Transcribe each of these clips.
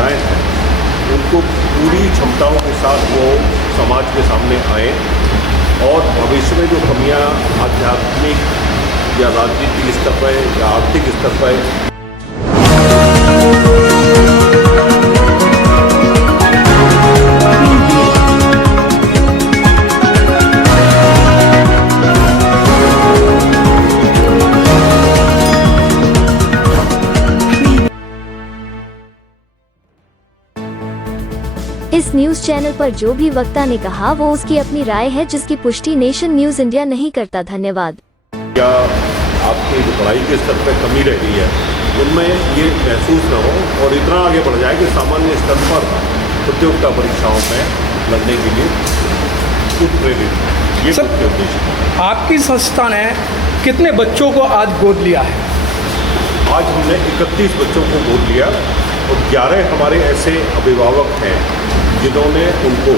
प्रतिभाएं हैं उनको पूरी क्षमताओं के साथ वो समाज के सामने आए और भविष्य में जो कमियां आध्यात्मिक या राजनीतिक स्तर पर या आर्थिक स्तर पर इस न्यूज चैनल पर जो भी वक्ता ने कहा वो उसकी अपनी राय है जिसकी पुष्टि नेशन न्यूज इंडिया नहीं करता। धन्यवाद। या आपकी जो पढ़ाई के स्तर पर कमी रह गई है उनमें ये महसूस न हो और इतना आगे बढ़ जाए कि सामान्य स्तर पर प्रतियोगिता परीक्षाओं में लड़ने के लिए उत्प्रेरित हो। ये मुख्य उद्देश्य है। आपकी संस्था ने कितने बच्चों को आज गोद लिया है? आज हमने 31 बच्चों को गोद लिया और 11 हमारे ऐसे अभिभावक हैं जिन्होंने उनको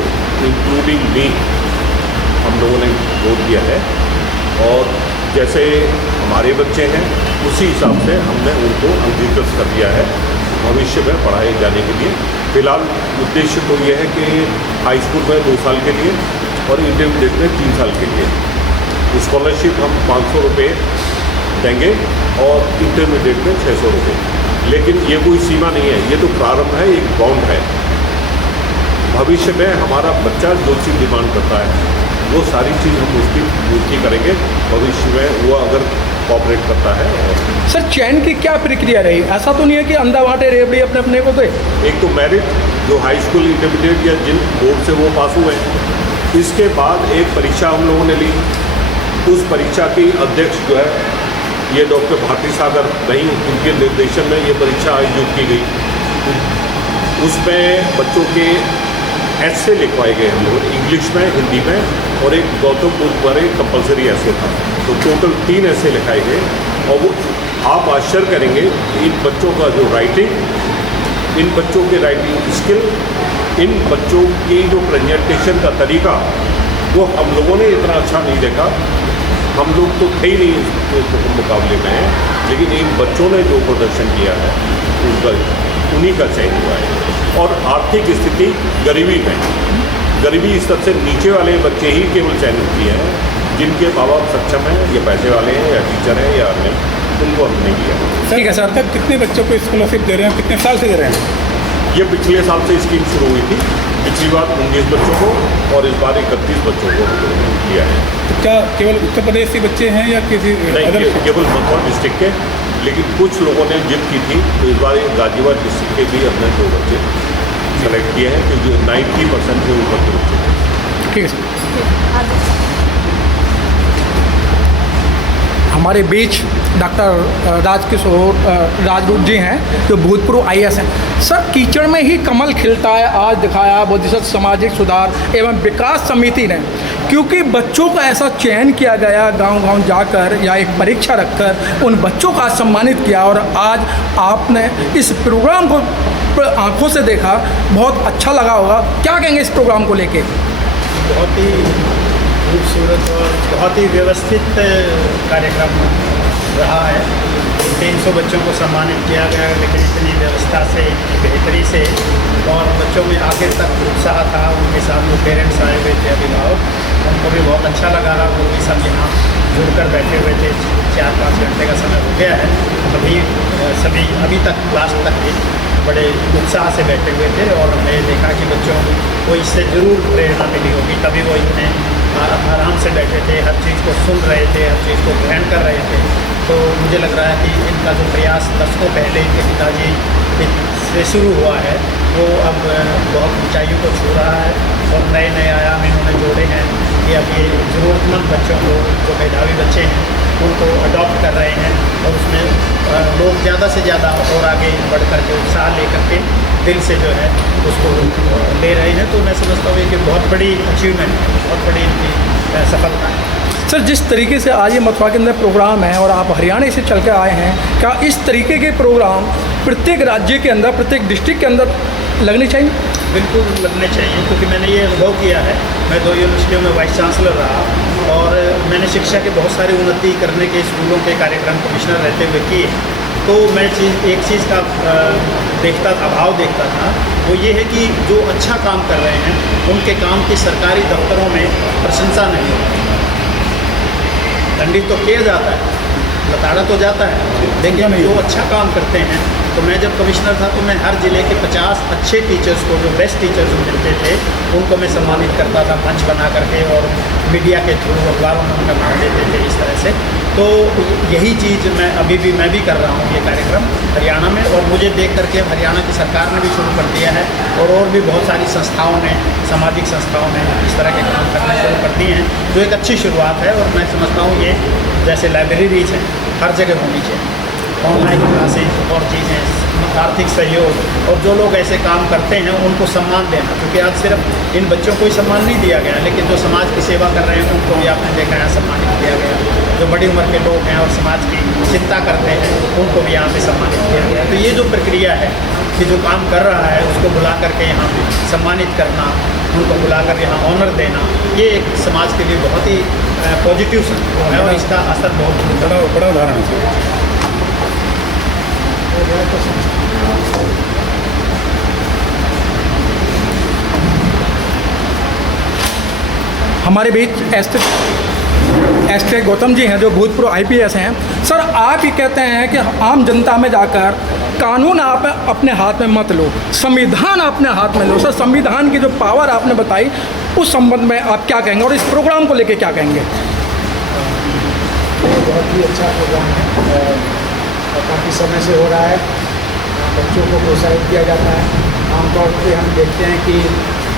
इंक्लूडिंग मी हम लोगों ने गोद दिया है और जैसे हमारे बच्चे हैं उसी हिसाब से हमने उनको अंगीकृत कर दिया है भविष्य में पढ़ाए जाने के लिए। फिलहाल उद्देश्य तो ये है कि हाई स्कूल में 2 साल के लिए और इंटरमीडिएट में 3 साल के लिए स्कॉलरशिप हम 500 रुपये देंगे और इंटरमीडिएट में 600 रुपये। लेकिन ये कोई सीमा नहीं है, ये तो प्रारंभ है, एक बाउंड है। भविष्य में हमारा बच्चा जो चीज़ डिमांड करता है वो सारी चीज़ हम उसकी पूर्ति करेंगे भविष्य में वो अगर कॉपरेट करता है। सर चयन की क्या प्रक्रिया रही? ऐसा तो नहीं है कि अंधा बांटे रेवड़ी अपने अपने को दे? एक तो मेरिट जो हाई स्कूल इंटरमीडिएट या जिन बोर्ड से वो पास हुए हैं, इसके बाद एक परीक्षा हम लोगों ने ली। उस परीक्षा की अध्यक्ष जो है ये डॉक्टर भारती सागर रही, उनके निर्देशन में ये परीक्षा आयोजित की गई। उसमें बच्चों के ऐसे लिखवाए गए हम लोग इंग्लिश में, हिंदी में और एक गौतम बुद्ध पर एक कंपल्सरी ऐसे था। तो टोटल 3 ऐसे लिखाए गए और वो आप आश्चर्य करेंगे इन बच्चों का जो राइटिंग, इन बच्चों के राइटिंग स्किल, इन बच्चों की जो प्रेजेंटेशन का तरीका वो हम लोगों ने इतना अच्छा नहीं देखा। हम लोग तो थे ही नहीं इस मुकाबले में, लेकिन इन बच्चों ने जो प्रदर्शन किया है उनका उन्हीं का चयन हुआ है। और आर्थिक स्थिति गरीबी स्तर से नीचे वाले बच्चे ही केवल चयनित किए हैं जिनके माँ बाप सक्षम हैं या पैसे वाले हैं या टीचर हैं या अन्य, उनको हमने किया। ठीक है सर, तक कितने बच्चों को स्कॉलरशिप दे रहे हैं, कितने साल से दे रहे हैं? ये पिछले साल से स्कीम शुरू हुई थी। पिछली बार 19 बच्चों को और इस बार 31 बच्चों को दिया है। तो क्या केवल उत्तर प्रदेश के बच्चे हैं या किसी नहीं, केवल मथुरा डिस्ट्रिक्ट के, लेकिन कुछ लोगों ने जिद की थी तो इस बार गाजियाबाद डिस्ट्रिक्ट के भी अपने 2 बच्चे सेलेक्ट किए हैं क्योंकि 90% से ऊपर के बच्चे। ठीक है सर। हमारे बीच डॉक्टर राजरूप जी हैं जो भूतपूर्व IAS हैं। सर कीचड़ में ही कमल खिलता है आज दिखाया बोधिसत्व सामाजिक सुधार एवं विकास समिति ने, क्योंकि बच्चों का ऐसा चयन किया गया गांव-गांव जाकर या एक परीक्षा रखकर उन बच्चों का सम्मानित किया और आज आपने इस प्रोग्राम को आंखों से देखा, बहुत अच्छा लगा होगा। क्या कहेंगे इस प्रोग्राम को लेके? बहुत ही खूबसूरत और बहुत ही व्यवस्थित कार्यक्रम रहा है। 300 बच्चों को सम्मानित किया गया, लेकिन इतनी व्यवस्था से, बेहतरी से और बच्चों में आखिर तक उत्साह था। उनके साथ जो पेरेंट्स आए हुए थे, अभिभावक, उनको भी बहुत अच्छा लगा रहा। वो भी सब यहाँ जुड़कर बैठे हुए थे। 4-5 घंटे का समय हो गया है, अभी सभी अभी तक लास्ट तक भी बड़े उत्साह से बैठे हुए थे और हमने देखा कि बच्चों को इससे ज़रूर प्रेरणा मिली होगी, तभी वो इतने आराम से बैठे थे, हर चीज़ को सुन रहे थे, हर चीज़ को ग्रहण कर रहे थे। तो मुझे लग रहा है कि इनका जो प्रयास दशकों पहले इनके पिताजी से शुरू हुआ है वो अब बहुत ऊंचाइयों को छू रहा है और नए नए आयाम इन्होंने जोड़े हैं कि अब ये ज़रूरतमंद बच्चों को, जो मेधावी बच्चे हैं, उनको अडॉप्ट कर रहे हैं और उसमें लोग ज़्यादा से ज़्यादा और आगे बढ़ कर के उत्साह लेकर के दिल से जो है उसको ले रहे हैं। तो मैं समझता हूँ कि बहुत बड़ी अचीवमेंट है, बहुत बड़ी इनकी सफलता है। सर जिस तरीके से आज ये मथुरा के अंदर प्रोग्राम है और आप हरियाणा से चल के आए हैं, क्या इस तरीके के प्रोग्राम प्रत्येक राज्य के अंदर, प्रत्येक डिस्ट्रिक्ट के अंदर लगने चाहिए? बिल्कुल लगने चाहिए, क्योंकि मैंने ये अनुभव किया है। मैं 2 यूनिवर्सिटियों में वाइस चांसलर रहा और मैंने शिक्षा के बहुत सारी उन्नति करने के स्कूलों के कार्यक्रम कमिश्नर रहते हुए किए। तो मैं एक चीज़ का अभाव देखता था, वो ये है कि जो अच्छा काम कर रहे हैं उनके काम की सरकारी दफ्तरों में प्रशंसा नहीं होती। दंडित तो किया जाता है, बताड़ा तो जाता है, लेकिन जो अच्छा काम करते हैं, तो मैं जब कमिश्नर था तो मैं हर ज़िले के 50 अच्छे टीचर्स को, जो बेस्ट टीचर्स मिलते थे, उनको मैं सम्मानित करता था मंच बना करके, और मीडिया के थ्रू अखबारों में उनका नाम देते थे इस तरह से। तो यही चीज़ मैं भी कर रहा हूँ, ये कार्यक्रम हरियाणा में, और मुझे देख करके हरियाणा की सरकार ने भी शुरू कर दिया है, और भी बहुत सारी संस्थाओं ने, सामाजिक संस्थाओं ने इस तरह के काम करना शुरू कर दिए हैं, जो एक अच्छी शुरुआत है। और मैं समझता हूँ ये जैसे लाइब्रेरीज हैं हर जगह होनी चाहिए, ऑनलाइन क्लासेज और चीज़ें, आर्थिक सहयोग, और जो लोग ऐसे काम करते हैं उनको सम्मान देना, क्योंकि आज सिर्फ इन बच्चों को ही सम्मान नहीं दिया गया, लेकिन जो समाज की सेवा कर रहे हैं उनको भी आपने देखा है सम्मानित किया गया। जो बड़ी उम्र के लोग हैं और समाज की चिंता करते हैं उनको भी यहाँ पे सम्मानित किया गया। तो ये जो प्रक्रिया है कि जो काम कर रहा है उसको बुला करके यहाँ सम्मानित करना, उनको बुलाकर यहाँ ऑनर देना, ये एक समाज के लिए बहुत ही पॉजिटिव है, और इसका असर बहुत बड़ा उदाहरण है। हमारे बीच एस के गौतम जी हैं, जो भूतपूर्व IPS हैं। सर, आप ये कहते हैं कि आम जनता में जाकर कानून आप अपने हाथ में मत लो, संविधान अपने हाथ में लो। सर, संविधान की जो पावर आपने बताई, उस संबंध में आप क्या कहेंगे, और इस प्रोग्राम को लेके क्या कहेंगे? बहुत ही अच्छा प्रोग्राम है, काफ़ी समय से हो रहा है, बच्चों को प्रोत्साहित किया जाता है। आमतौर पर हम देखते हैं कि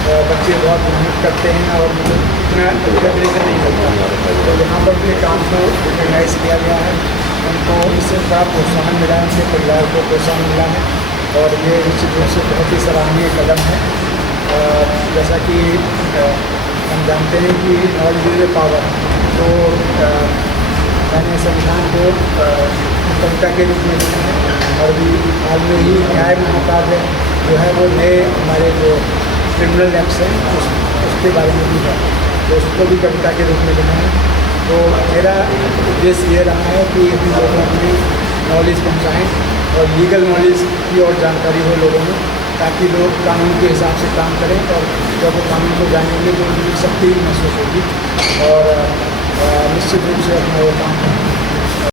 बच्चे बहुत मेहनत करते हैं और इतना रिकग्निशन नहीं मिलता, तो यहाँ पर भी काम को रिकग्नाइज किया गया है, उनको इससे बड़ा प्रोत्साहन मिला है, उनके परिवार को प्रोत्साहन मिला है, और ये निश्चित रूप से बहुत ही सराहनीय कदम है। जैसा कि हम जानते हैं कि नॉलेज इज पावर, तो मैंने संविधान को कविता के रूप में लिखा है, और भी हाल में ही न्याय महाकाव्य जो है वो नए हमारे जो क्रिमिनल एक्ट्स हैं उसके बारे में भी है, तो उसको भी कविता के रूप में लिखा है। तो मेरा उद्देश्य ये रहा है कि हम लोग अपनी नॉलेज पहुँचाएँ और लीगल नॉलेज की और जानकारी हो लोगों में, ताकि लोग कानून के हिसाब से काम करें, और जब वो कानून को जानेंगे तो उनकी शक्ति महसूस होगी, और निश्चित रूप से अपना वो काम करें।